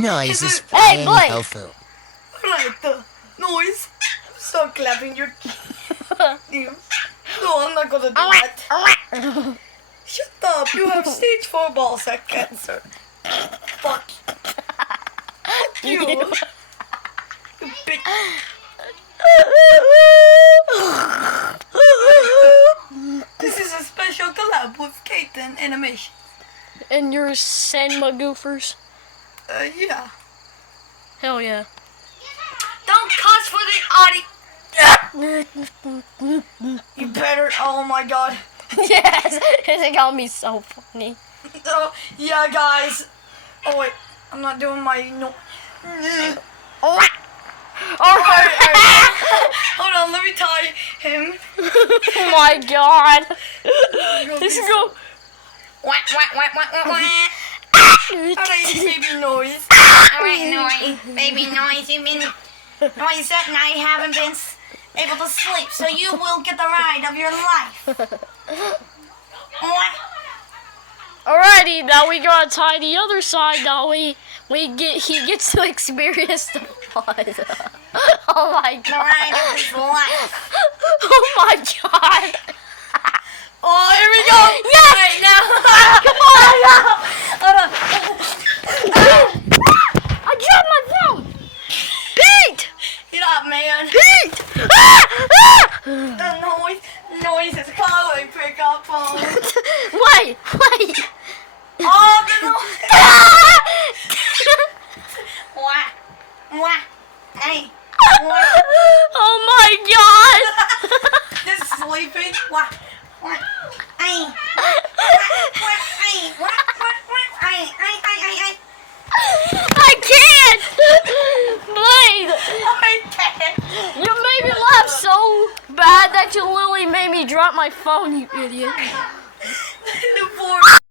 noise is Hey, playing Blake. tofu. Right, noise. Stop clapping your... you. No, I'm not gonna do that. Shut up, you have stage 4 ball sack cancer. Fuck. Fuck you. You bitch. This is a special collab with Kaiten Animation. And you're Sanma Goofers? Yeah. Hell yeah. Don't cuss for the audio. You better. Oh my god. Yes, it got me so funny. Oh, yeah, guys. Oh wait, I'm not doing my no. Alright. Hold on, let me tie him. Oh my god. This is go. Alright, baby noise. Alright, noise. Baby noise, you mean noise that night haven't been able to sleep, so you will get the ride of your life. Alrighty, now we gotta tie the other side. Now he gets to experience the fun. Oh my The god. ride of his life. Oh my god. Oh, here we go. Yes! Right now. I dropped my phone. Pete! Get up, man. Pete! The noise is calling. Pick up phone. Wait. Oh, the noise. Hey. Oh my god. Just sleeping. Hey. I can't! Blade! I can't. You made me laugh so bad that you literally made me drop my phone, you idiot. The poor